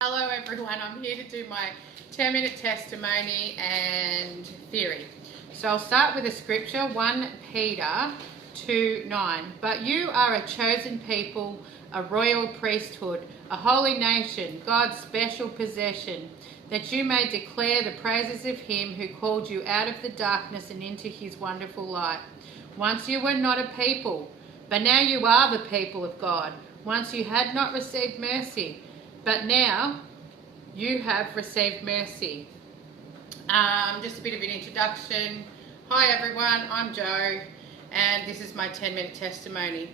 Hello everyone, I'm here to do my 10-minute testimony and theory. So I'll start with a scripture, 1 Peter 2:9. But you are a chosen people, a royal priesthood, a holy nation, God's special possession, that you may declare the praises of him who called you out of the darkness and into his wonderful light. Once you were not a people, but now you are the people of God. Once you had not received mercy, but now you have received mercy. Just a bit of an introduction. Hi everyone, I'm Jo, and this is my 10-minute testimony.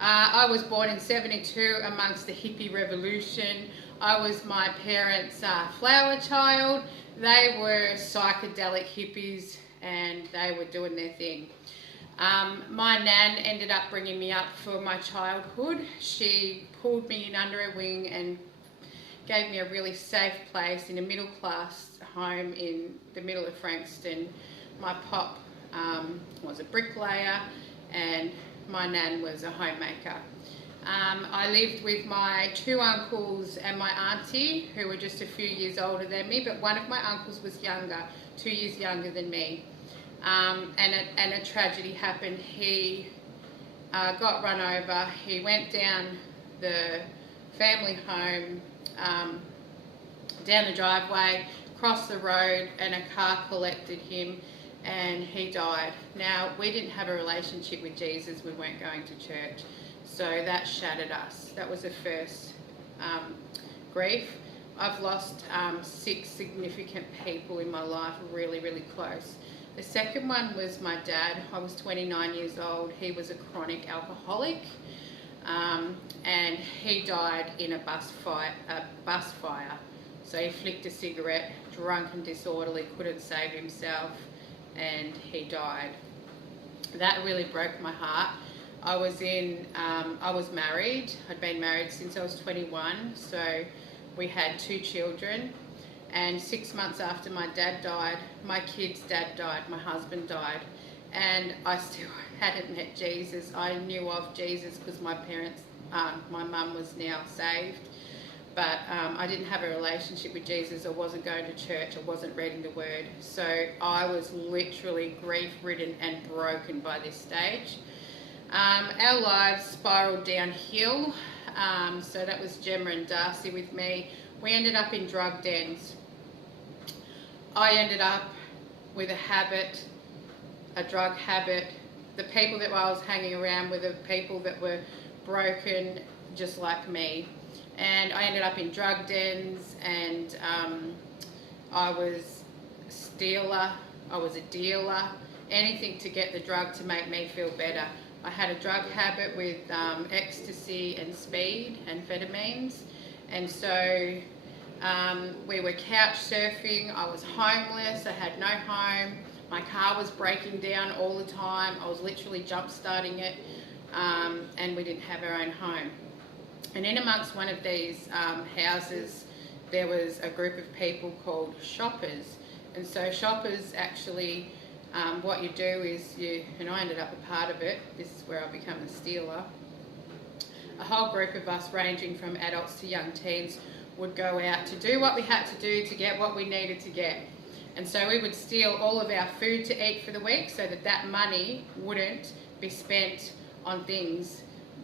I was born in 72 amongst the hippie revolution. I was my parents' flower child. They were psychedelic hippies and they were doing their thing. My nan ended up bringing me up for my childhood. She pulled me in under her wing and gave me a really safe place in a middle class home in the middle of Frankston. My pop was a bricklayer and my nan was a homemaker. I lived with my 2 uncles and my auntie, who were just a few years older than me, but one of my uncles was younger, 2 years younger than me. And a tragedy happened. He got run over. He went down the family home, down the driveway, crossed the road, and a car collected him and he died. Now, we didn't have a relationship with Jesus. We weren't going to church. So that shattered us. That was the first grief. I've lost 6 significant people in my life, really, really close. The second one was my dad. I was 29 years old. He was a chronic alcoholic, and he died in a bus fire. So he flicked a cigarette, drunk and disorderly, couldn't save himself, and he died. That really broke my heart. I was married. I'd been married since I was 21, so we had 2 children. And 6 months after my dad died, my kid's dad died, my husband died, and I still hadn't met Jesus. I knew of Jesus because my mum was now saved, but I didn't have a relationship with Jesus. I wasn't going to church. I wasn't reading the Word. So I was literally grief-ridden and broken by this stage. Our lives spiraled downhill. So that was Gemma and Darcy with me. We ended up in drug dens. I ended up with a drug habit. The people that I was hanging around with were people that were broken just like me. And I ended up in drug dens, and I was a stealer, I was a dealer, anything to get the drug to make me feel better. I had a drug habit with ecstasy and speed, amphetamines, and so we were couch surfing. I was homeless. I had no home. My car was breaking down all the time. I was literally jump starting it, and we didn't have our own home. And in amongst one of these houses, there was a group of people called shoppers. And so shoppers actually, what you do is and I ended up a part of it. This is where I become a stealer. A whole group of us, ranging from adults to young teens, would go out to do what we had to do to get what we needed to get. And so we would steal all of our food to eat for the week so that money wouldn't be spent on things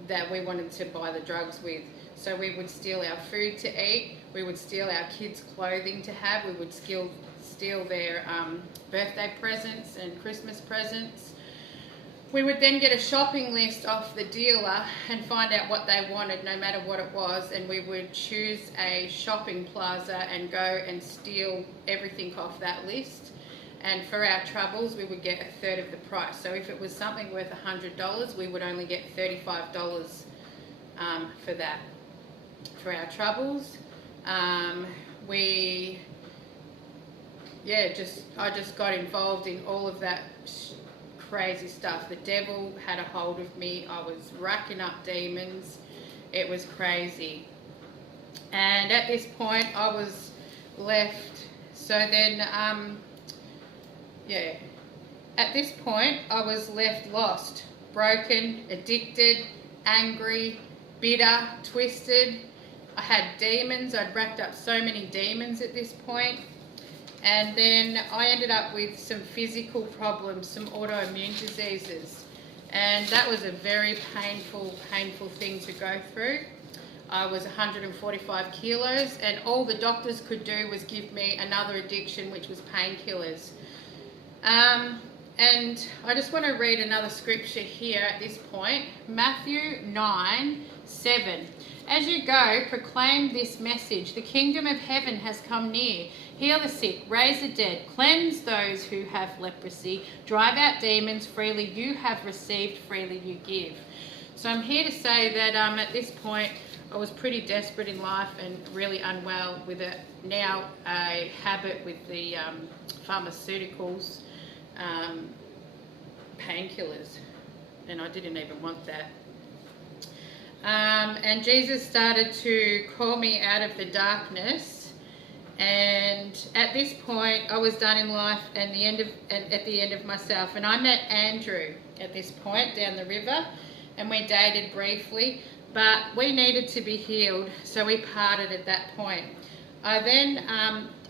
that we wanted to buy the drugs with. So we would steal our food to eat, we would steal our kids' clothing to have, we would steal their birthday presents and Christmas presents. We would then get a shopping list off the dealer and find out what they wanted, no matter what it was, and we would choose a shopping plaza and go and steal everything off that list. And for our troubles, we would get a third of the price. So if it was something worth $100, we would only get $35 for that. For our troubles, I just got involved in all of that crazy stuff. The devil had a hold of me. I was racking up demons. It was crazy. And at this point, I was left. So then, at this point, I was left lost, broken, addicted, angry, bitter, twisted, I had demons. I'd racked up so many demons at this point. And then I ended up with some physical problems, some autoimmune diseases. And that was a very painful thing to go through. I was 145 kilos, and all the doctors could do was give me another addiction, which was painkillers. And I just want to read another scripture here at this point. Matthew 9:7. As you go, proclaim this message. The kingdom of heaven has come near. Heal the sick, raise the dead, cleanse those who have leprosy, drive out demons. Freely you have received, freely you give. So I'm here to say that at this point I was pretty desperate in life and really unwell with a habit with the pharmaceuticals, painkillers, and I didn't even want that. And Jesus started to call me out of the darkness, and at this point I was done in life and at the end of myself. And I met Andrew at this point down the river, and we dated briefly, but we needed to be healed, so we parted at that point. I then,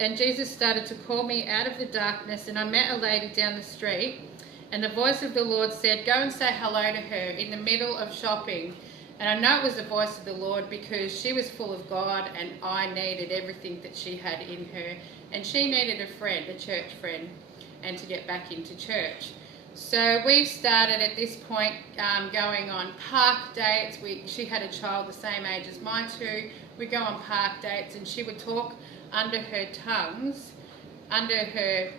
and Jesus started to call me out of the darkness, and I met a lady down the street, and the voice of the Lord said, go and say hello to her in the middle of shopping. And I know it was the voice of the Lord because she was full of God, and I needed everything that she had in her. And she needed a friend, a church friend, and to get back into church. So we started at this point going on park dates. She had a child the same age as my two. We'd go on park dates, and she would talk under her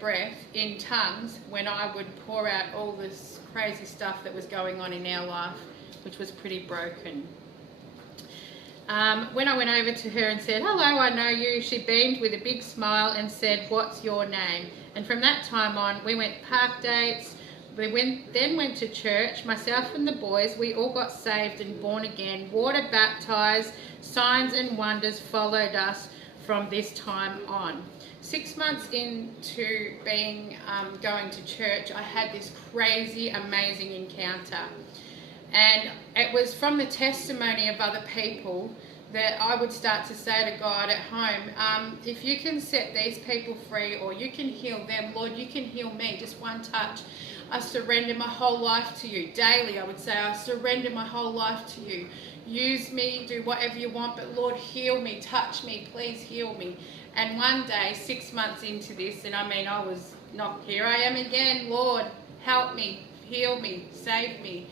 breath in tongues when I would pour out all this crazy stuff that was going on in our life, which was pretty broken. When I went over to her and said, hello, I know you, she beamed with a big smile and said, what's your name? And from that time on, we went park dates. We then went to church. Myself and the boys, we all got saved and born again, water baptized. Signs and wonders followed us from this time on. 6 months into going to church, I had this crazy, amazing encounter. And it was from the testimony of other people that I would start to say to God at home, if you can set these people free, or you can heal them, Lord, you can heal me, just one touch. I surrender my whole life to you. Daily I would say, I surrender my whole life to you. Use me, do whatever you want, but Lord, heal me, touch me, please heal me. And one day, 6 months into this, and I mean, I was not, here I am again, Lord, help me, heal me, save me.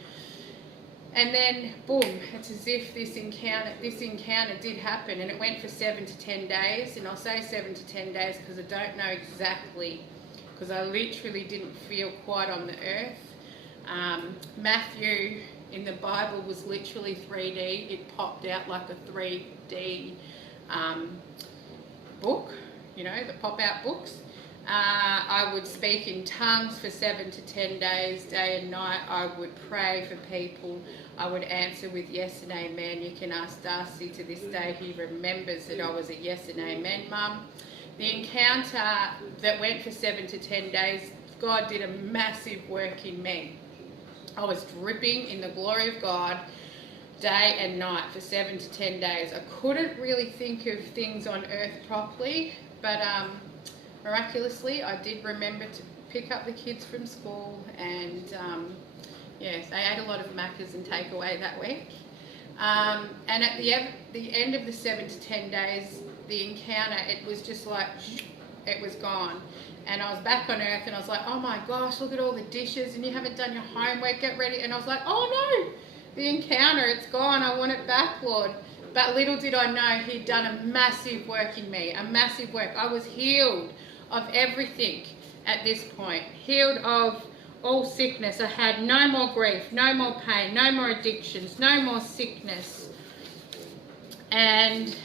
And then, boom, it's as if this encounter did happen, and it went for 7 to 10 days. And I'll say 7 to 10 days because I don't know exactly, because I literally didn't feel quite on the earth. Matthew in the Bible was literally 3D. It popped out like a 3D book, you know, the pop-out books. I would speak in tongues for 7 to 10 days, day and night. I would pray for people. I would answer with yes and amen. You can ask Darcy to this day. He remembers that I was a yes and amen mum. The encounter that went for 7 to 10 days, God did a massive work in me. I was dripping in the glory of God day and night for 7 to 10 days. I couldn't really think of things on earth properly, but miraculously I did remember to pick up the kids from school, and yes, I ate a lot of Maccas and takeaway that week. And at the end of the 7 to 10 days, the encounter, it was just like, it was gone. And I was back on earth, and I was like, oh my gosh, look at all the dishes, and you haven't done your homework, get ready. And I was like, oh no, the encounter, it's gone, I want it back, Lord. But little did I know, he'd done a massive work in me, a massive work. I was healed of everything at this point, healed of all sickness. I had no more grief, no more pain, no more addictions, no more sickness. And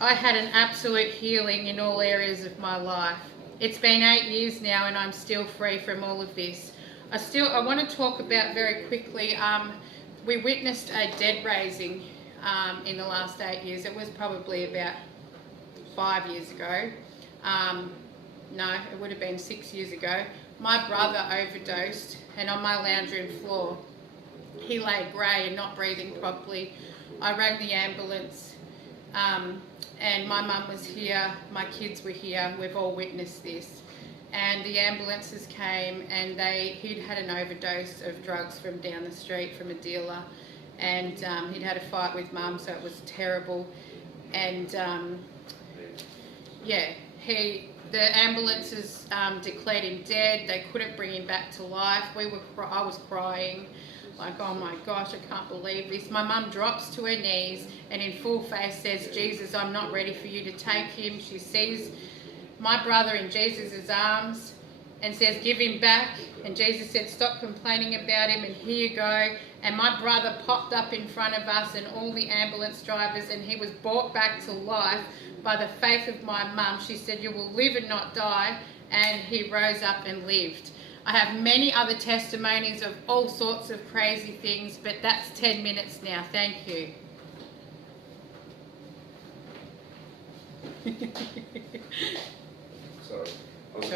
I had an absolute healing in all areas of my life. It's been 8 years now, and I'm still free from all of this. I want to talk about very quickly, we witnessed a dead raising in the last 8 years. It was probably about 5 years ago. No, it would have been 6 years ago. My brother overdosed, and on my lounge room floor, he lay grey and not breathing properly I rang the ambulance, and my mum was here, my kids were here, we've all witnessed this. And the ambulances came, and he'd had an overdose of drugs from down the street from a dealer, and he'd had a fight with mum, so it was terrible. And yeah, the ambulances declared him dead. They couldn't bring him back to life. I was crying, like, oh my gosh, I can't believe this. My mum drops to her knees and in full face says, Jesus, I'm not ready for you to take him. She sees my brother in Jesus' arms and says, give him back. And Jesus said, stop complaining about him, and here you go. And my brother popped up in front of us and all the ambulance drivers, and he was brought back to life by the faith of my mum. She said, you will live and not die. And he rose up and lived. I have many other testimonies of all sorts of crazy things, but that's 10 minutes now. Thank you.